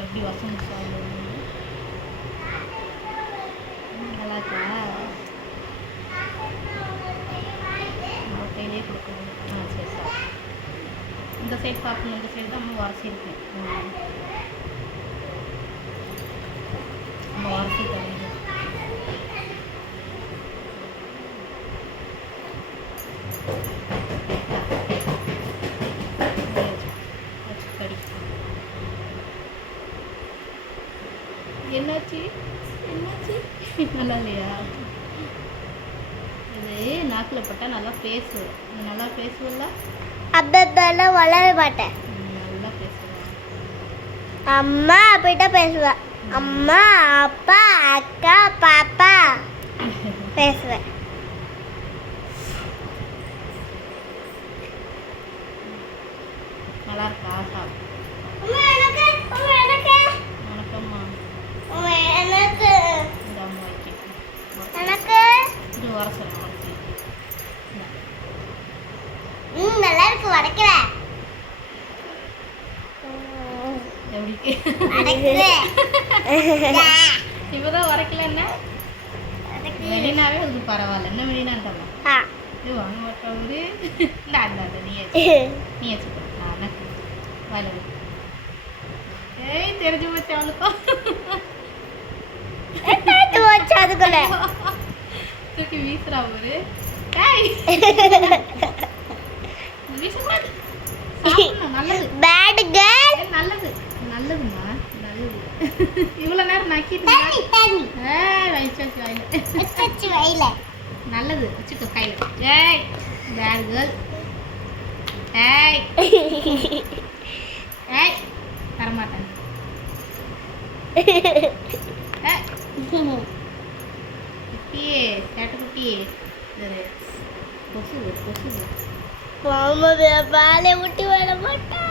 எப்படி வசம் சாப்பிடுவோம் நல்லா இருக்கா கையிலே கொடுக்கணும். சரி சார் இந்த சைடு பார்க்கணும். இந்த சைடு தான் அம்மா உரசிருக்கு. அம்மா உரசி தருது. என்னாச்சு என்னாச்சு நல்லா இல்லையா? இது நாக்கில் பட்டால் நல்லா பேசுவேன். நல்லா பேசுவல அப்பெல்லாம் வளர மாட்டேன். நல்லா பேசுவேன். அம்மா அப்படின்ட்டு பேசுவேன். அம்மா அப்பா அக்கா பாப்பா பேசுவேன். நல்லா இருக்கா? சாப்பிடு. வணக்கம்மா. இந்த அம்மா வைக்க இது வர சொல்லுங்க. நல்லா இருக்கு. வடக்கிறேன் இப்பதான் உரைக்கலன்னா வெளினாவே அதுக்கு பரவாயில்ல. என்ன வெளினான்ட்டா இது வாங்க மாட்டவரு. நீ வச்சுக்கோ. வேலை ஏய் தெரிஞ்சு போச்சு அவளுக்கும். அதுக்குள்ள தூக்கி வீசுறா ஒரு நல்லது. Bad girl. நல்லது நல்லதுமா நல்லது. இவ்வளவு நேரம் நக்கிட்டு வயல நல்லது வச்சுக்கோ கையில. ஏய் பேட் கேர்ள். ஏய் ஏய் தரமாட்டேன். குட்டியே சேட்டை குட்டியே கொசு கொசு பாலை விட்டு வர மாட்டா.